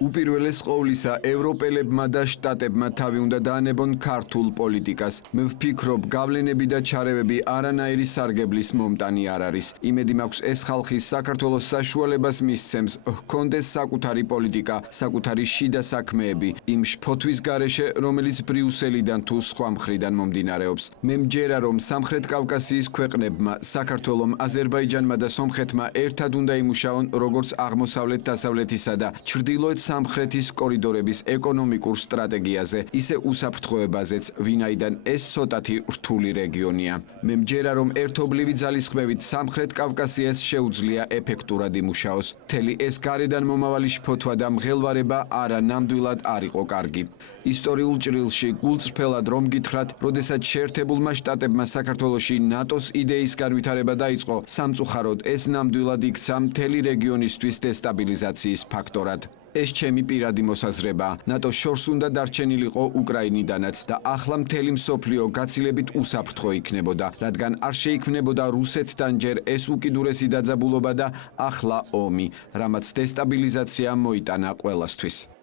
უპირველეს ყოვლისა, ევროპელებმა და შტატებმა თავი უნდა დაანებონ ქართულ პოლიტიკას. მე ვფიქრობ, გავლენები და ჩარევები არანაირი სარგებლის მომტანი არ არის. იმედი მაქვს, ეს ხალხი საქართველოს საშუალებას მისცემს, ჰქონდეს საკუთარი პოლიტიკა, საკუთარი შიდა საქმეები, იმ შფოთვის გარეშე, რომელიც ბრიუსელიდან თუ სხვა მხრიდან მომდინარეობს. მე მჯერა, რომ სამხრეთ კავკასიის ქვეყნებმა, საქართველომ, აზერბაიჯანმა და სომხეთმა ერთად უნდა იმუშაონ როგორც აღმოსავლეთ-დასავლეთისა და ჩრდილოეთ სამხრეთის კორიდორების ეკონომიკურ სტრატეგიაზე, ისე უსაფრთხოებაზეც, ვინაიდან ეს ცოტათი რთული რეგიონია. მე მჯერა, რომ ერთობლივი ძალისხმევით სამხრეთ კავკასიას შეუძლია ეფექტურად იმუშაოს. მთელი ეს გარედან მომავალი შფოთვა და მღელვარება არა ნამდვილად არ იყო კარგი. ისტორიულ ჭრილში გულწრფელად რომ გითხრათ, როდესაც შეერთებულმა შტატებმა საქართველოში ნატოს იდეის განვითარება დაიწყო, სამწუხაროდ ეს ნამდვილად იქცა მთელი რეგიონისთვის დესტაბილიზაციის ფაქტორად. ეს ჩემი პირადი მოსაზრება. ნატოს შორს უნდა დარჩენილიყო უკრაინიდანაც და ახლა მთელი მსოფლიო გაცილებით უსაფრთხო იქნებოდა, რადგან არ შეიქმნებოდა რუსეთთან ჯერ ეს უკიდურესი დაძაბულობა და ახლა ომი, რამაც დესტაბილიზაცია მოიტანა ყველასთვის.